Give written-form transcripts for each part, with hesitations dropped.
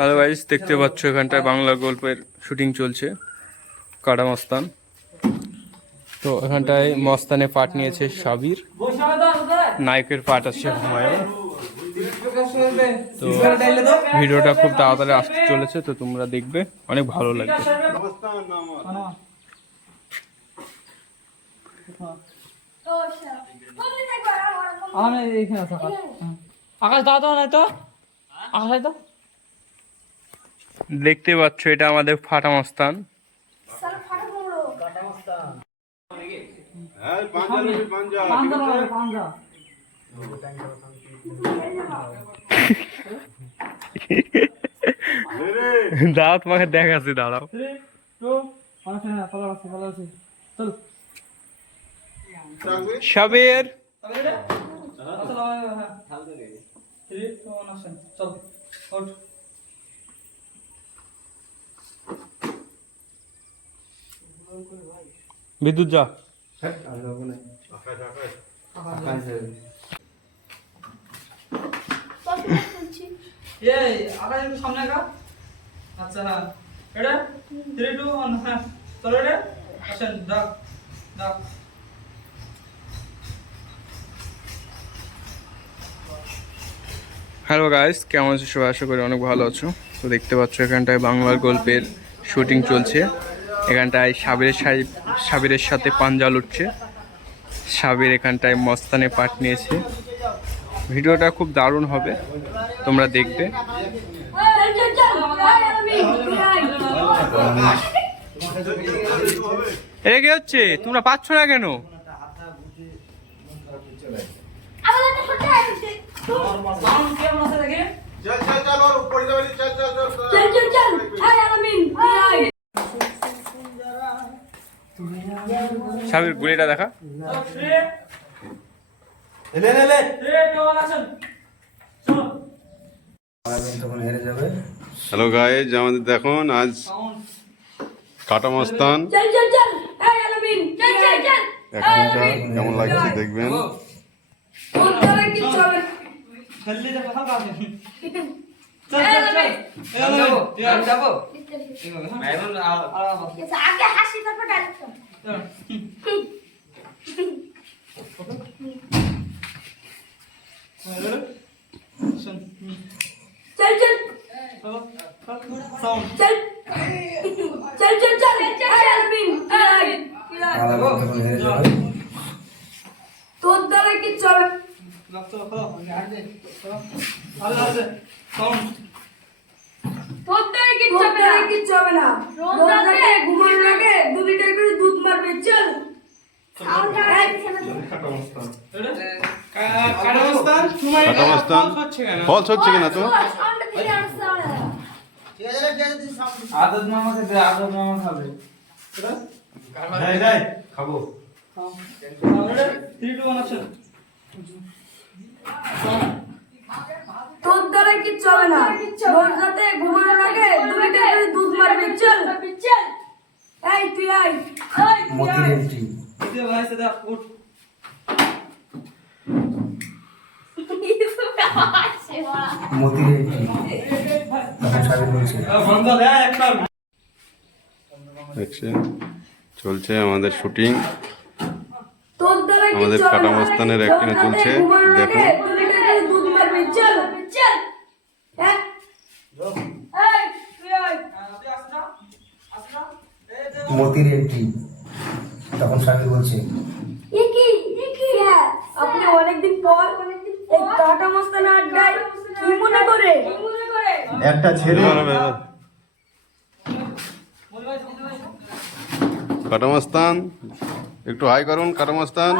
Hello guys, দেখতে পাচ্ছ এখানটায় বাংলা গল্পের শুটিং চলছে, কাটা মস্তান। তো এখানটায় মস্তানে পাঠ নিয়েছে সাবির, নায়কের পাঠ আছে হুমায়ুন। তো ভিডিওটা খুব তাড়াতাড়ি আসতে চলেছে, তো তোমরা দেখবে, অনেক ভালো লাগবে। আকাশ দাও তো, নাই তো আকাশ তো। দেখতে পাচ্ছ এটা আমাদের ফাটা মস্তান। দাও তোমাকে দেখাচ্ছি, দাঁড়াও। সাবির বিদ্যুৎ যা। সামনে গা। আচ্ছা হ্যাঁ, এটা 3 2 1 হ্যাঁ চলো রে। আসেন দাও দাও। হ্যালো গাইস, কেমন আছো সবাই? আশা করি অনেক ভালো আছো। তো দেখতে পাচ্ছ এখানটায় বাংলার গল্পের শুটিং চলছে। এখানটায় সাবিরের সাথে পাঞ্জা লুটছে। সাবির এখানটায় মস্তানে পাঠ নিয়েছে। ভিডিওটা খুব দারুণ হবে, তোমরা দেখবে। এটা কি হচ্ছে? তোমরা পাচ্ছ না কেন? সাবির গুলিটা দেখা। হ্যালো গাইজ, আমাদের দেখুন আজ কাটা মস্তান অ্যাকশনটা কেমন লাগছে দেখবেন। তোর দ্বারা কি চলে? তোর দ্বারা কিচ্ছু হবে না। রোজ রাতে ঘুমানোর আগে 2 লিটার করে দুধ মারবে। চল কাটা মস্তান ফলস হচ্ছে কিনা তো? আদত মামা খাবে, আদত মামা খাবে। খাবো। 3 2 1 অ্যাকশন। তোর দ্বারা কিচ্ছু হবে না। রোজ রাতে ঘুমানোর আগে 2 লিটার করে দুধ মারবে। চল এই তুই আয়। মতির এন্ট্রি তুই ভাই সাদা উঠ। মতির এন্ট্রি তখন সাবির বলছে বন্ধ দে একটা। অ্যাকশন চলছে আমাদের শুটিং, তোর দ্বারা আমাদের কিচ্ছু হবে কাটা না। মস্তানের অ্যাক্টিং চলছে দেখুন। 2 লিটার করে দুধ মারবে। চল এই তুই আয়। মতির এন্ট্রি তখন সাবির বলছে কি হ্যাঁ, আপনি অনেকদিন পর এই কাটা মস্তান আড্ডায় কি মনে করে? একটা ছেলে কাটা মস্তান একটু হাই করুন। কাটা মস্তান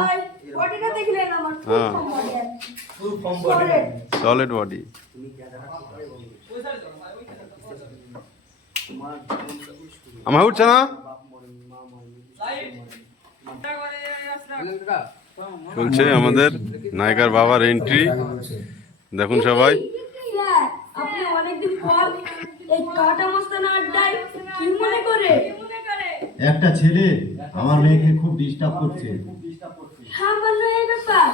বডিটা দেখলেন আমার হ্যাঁ, full form body. Solid body. আমার উঠছে না। চলছে আমাদের নায়িকার বাবার এন্ট্রি, দেখুন সবাই। আপনি অনেকদিন পর এই কাটা মস্তান আড্ডায় কি মনে করে? একটা ছেলে আমার মেয়েকে খুব ডিস্টার্ব করছে। সামান্য এই ব্যাপার,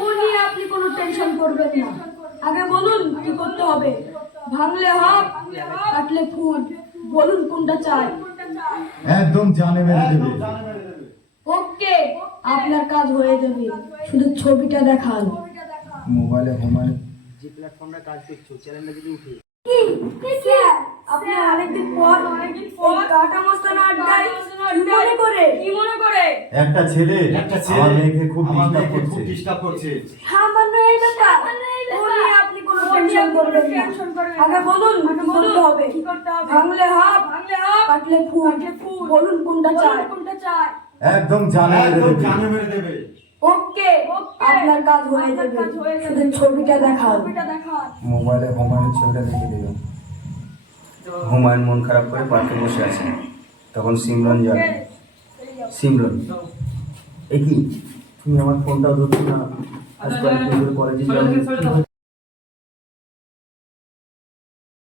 ও নিয়ে আপনি কোনো টেনশন করবেন না। আগে বলুন কি করতে হবে। ভাঙলে হাত কাটলে ফুল বলুন কোনটা চাই একদম জানে মেরে দেবে। ওকে আপনার কাজ হয়ে যাবে শুধু ছবিটা দেখান মোবাইলে হোমায় আপনি অনেকদিন পর কাটা মস্তান আড্ডায় কি মনে করে একটা ছেলে আমার মেয়েকে খুব ডিস্টার্ব করছে। সামান্য এই ব্যাপার ও নিয়ে আপনি কোনো টেনশন করবেন না আগে বলুন কি করতে হবে ভাঙলে হাত কাটলে ফুল বলুন কোনটা চাই একদম জানে মেরে দেবে। ওকে আপনার কাজ হয়ে যাবে শুধু ছবিটা দেখান মোবাইলে হুমায়ুনের ছবিটা দেখে দিল। হুমায়ুন মন খারাপ করে পার্কে বসে আছে। তখন সিমরন যাবে। সিমরন, এ কি তুমি আমার ফোনটাও ধরছো না? আজ কয়েকদিন ধরে কলেজে যাও।